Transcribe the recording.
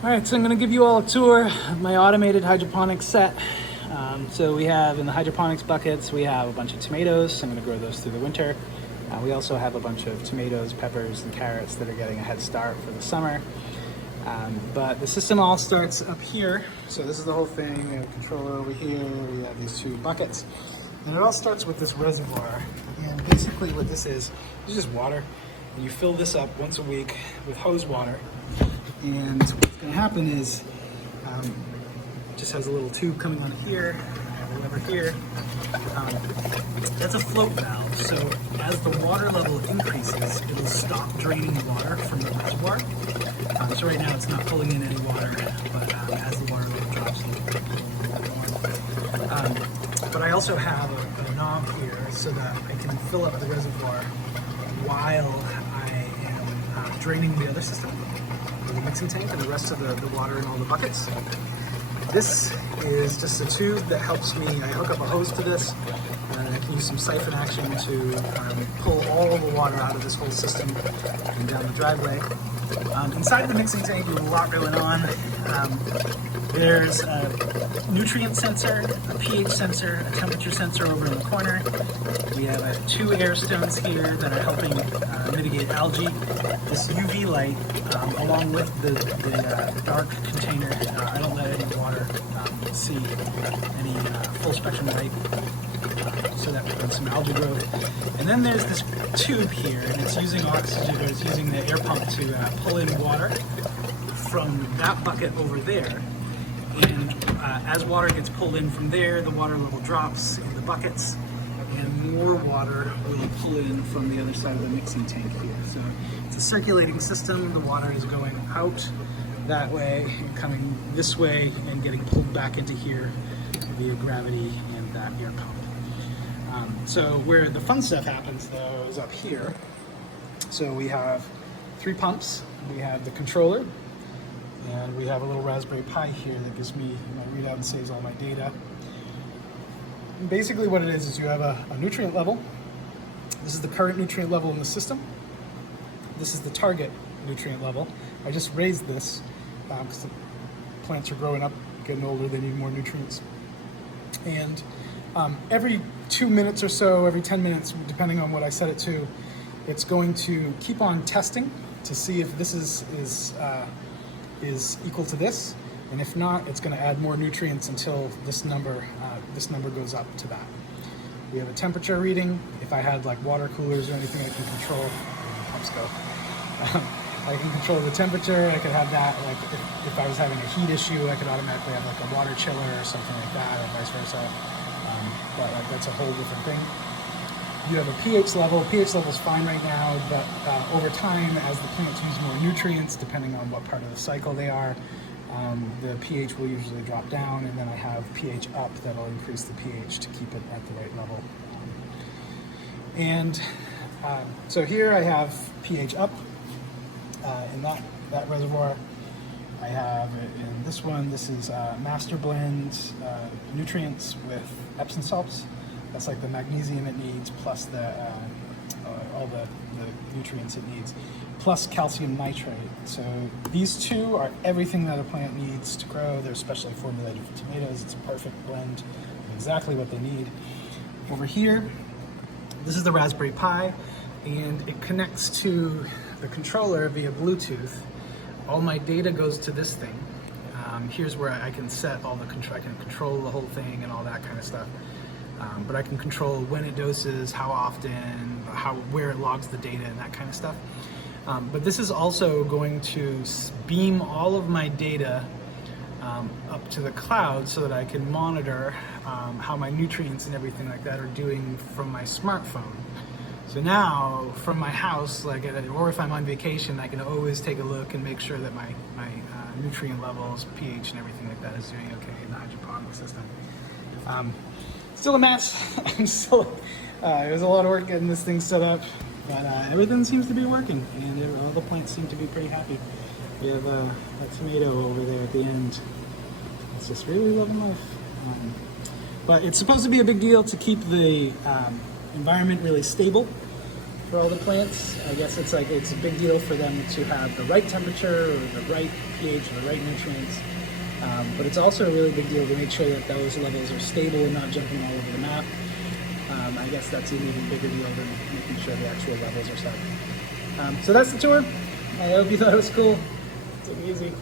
All right, so I'm going to give you all a tour of my automated hydroponics set. So we have in the hydroponics buckets, we have a bunch of tomatoes. I'm going to grow those through the winter. We also have a bunch of tomatoes, peppers, and carrots that are getting a head start for the summer. But the system all starts up here. So this is the whole thing. We have a controller over here. We have these two buckets. And it all starts with this reservoir. And basically what this is just water. And you fill this up once a week with hose water. And what's going to happen is it just has a little tube coming on here. I have a lever here. That's a float valve. So as the water level increases, it'll stop draining water from the reservoir. So right now it's not pulling in any water, but as the water level drops, it'll but I also have a knob here so that I can fill up the reservoir while I am draining the other system, the mixing tank and the rest of the water in all the buckets. This is just a tube that helps me. I hook up a hose to this, and I can use some siphon action to pull all the water out of this whole system and down the driveway. Inside the mixing tank, we have a lot going on. There's a nutrient sensor, a pH sensor, a temperature sensor over in the corner. We have two air stones here that are helping mitigate algae. This UV light, along with the dark container, I don't let any water see any full spectrum light, so that prevents some algae growth. And then there's this tube here, and it's using oxygen, or it's using the air pump to pull in water from that bucket over there. And as water gets pulled in from there, the water level drops in the buckets, and more water will pull in from the other side of the mixing tank here. So it's a circulating system. The water is going out that way and coming this way and getting pulled back into here via gravity and that air pump. So where the fun stuff happens though is up here. So we have 3 pumps. We have the controller, and we have a little Raspberry Pi here that gives me my readout and saves all my data. And basically what it is you have a nutrient level. This is the current nutrient level in the system. This is the target nutrient level. I just raised this because the plants are growing up, getting older, they need more nutrients. And every 2 minutes or so, every 10 minutes, depending on what I set it to, it's going to keep on testing to see if this is equal to this, and if not, it's going to add more nutrients until this number goes up to that. We have a temperature reading. If I had like water coolers or anything I can control, pumps go. I can control the temperature. I could have that, like if I was having a heat issue, I could automatically have like a water chiller or something like that, or vice versa. But that's a whole different thing. You have a pH level. pH level is fine right now, but over time, as the plants use more nutrients, depending on what part of the cycle they are, the pH will usually drop down, and then I have pH up that'll increase the pH to keep it at the right level. And so here I have pH up in that reservoir. I have in this one, this is Master Blend nutrients with Epsom salts. That's like the magnesium it needs, plus all the nutrients it needs, plus calcium nitrate. So these two are everything that a plant needs to grow. They're specially formulated for tomatoes. It's a perfect blend of exactly what they need. Over here, this is the Raspberry Pi, and it connects to the controller via Bluetooth. All my data goes to this thing. Here's where I can set all the control. I can control the whole thing and all that kind of stuff. But I can control when it doses, how often, where it logs the data, and that kind of stuff. But this is also going to beam all of my data up to the cloud so that I can monitor how my nutrients and everything like that are doing from my smartphone. So now, from my house, or if I'm on vacation, I can always take a look and make sure that my nutrient levels, pH, and everything like that is doing okay in the hydroponic system. Still a mess. It was a lot of work getting this thing set up, but everything seems to be working, and all the plants seem to be pretty happy. We have a tomato over there at the end. It's just really loving life. But it's supposed to be a big deal to keep the environment really stable. for all the plants. I guess it's a big deal for them to have the right temperature or the right pH or the right nutrients. But it's also a really big deal to make sure that those levels are stable and not jumping all over the map. I guess that's an even bigger deal than making sure the actual levels are set. So that's the tour. I hope you thought it was cool. Take it easy.